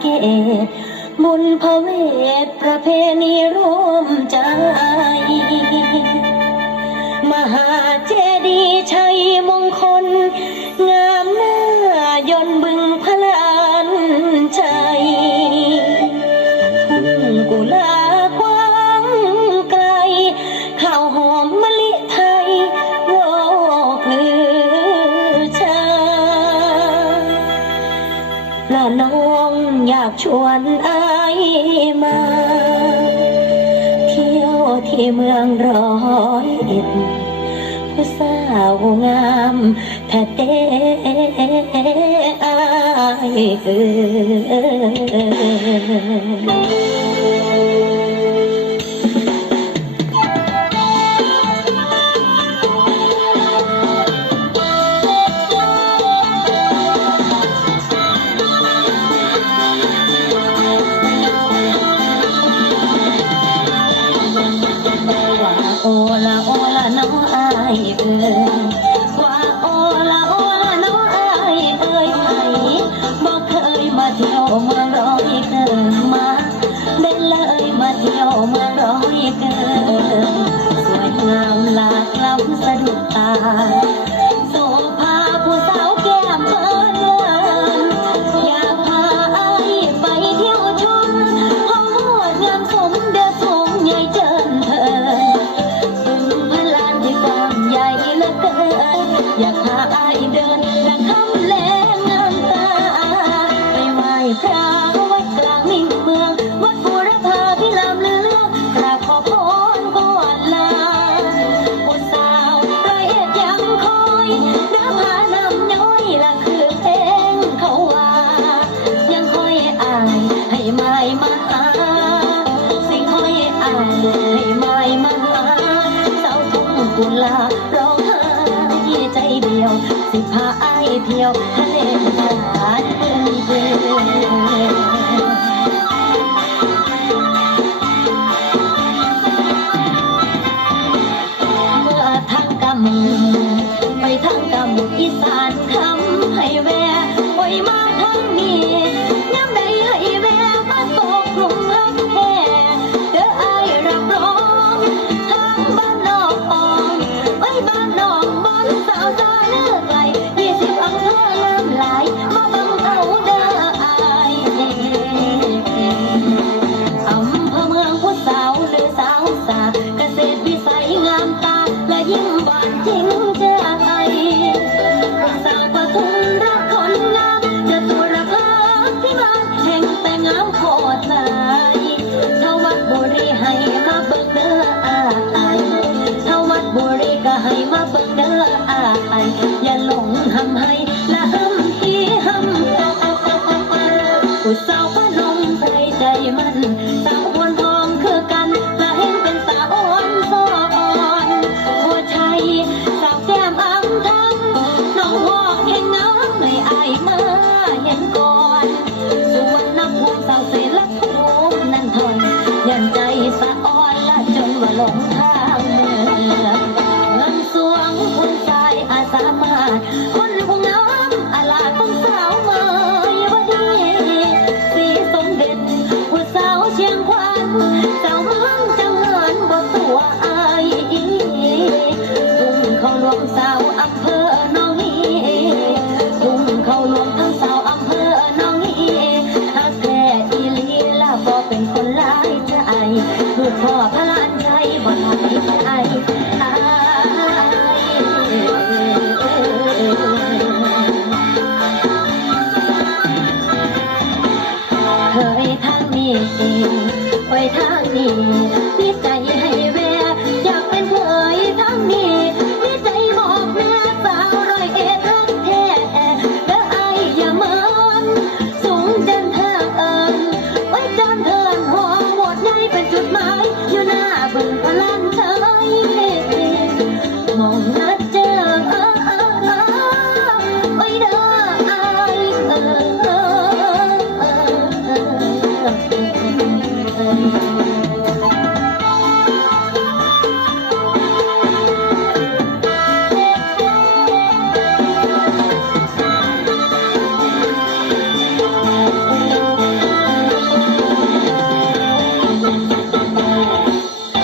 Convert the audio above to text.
เกตบุญพระเวทประเพณีร่วมใจ มหาเจดีย์ชัยม งอยากชวนอายมา เที่ยวที่เมืองร้อยเอ็ดผู้สาวงามแท้เต้อายเอ ร้อยเกินสวยงามหลากล้ำสะดุดตาโสภาผู้สาวแก้มเปิดเลินอยากพาอายไปเที่ยวชมห้องวดงามสมเดือสูงใหญ่เจินเทินถึงพลานที่กว้างใหญ่เหลือเกินอยากหา ลาร้องไห้ใจเดียว สิพาอายเที่ยวทะเลสาดเปื้อนเปื้อนเมื่อทางกำไปทางกำอีสานคำให้แวะไว้มาทางนี้ อย่าหลงหำให้ละหำที่หำผู้สาวพนมใจใจมันสาว ควันสาวเมืองจังเหินบ่ตัวอายทุ่งเขาหลวงสาวอำเภอหนองฮีทุ่งเขาหลวงทั้งสาวอำเภอหนองฮีฮักแท้อีหลีลาบ่เป็นคนหลายใจลูกพ่อพระลานใจบ่หลายใจอายเคยทางนี้ ไปทางนี้นิสัยให้แวอยากเป็นเคยทั้งนี้นิสัยบอกแม่สาวร้อยเอ็ดรัแท้เด้ไออย่าเมินสูงเนทางเอิญไว้จำเทิหัวโหวดใหเป็นจุดหมายอยู่หน้าบึงพลันเธอมองนัเจอเออเออเออไว้เด้อไอเ Thank you. Thank you.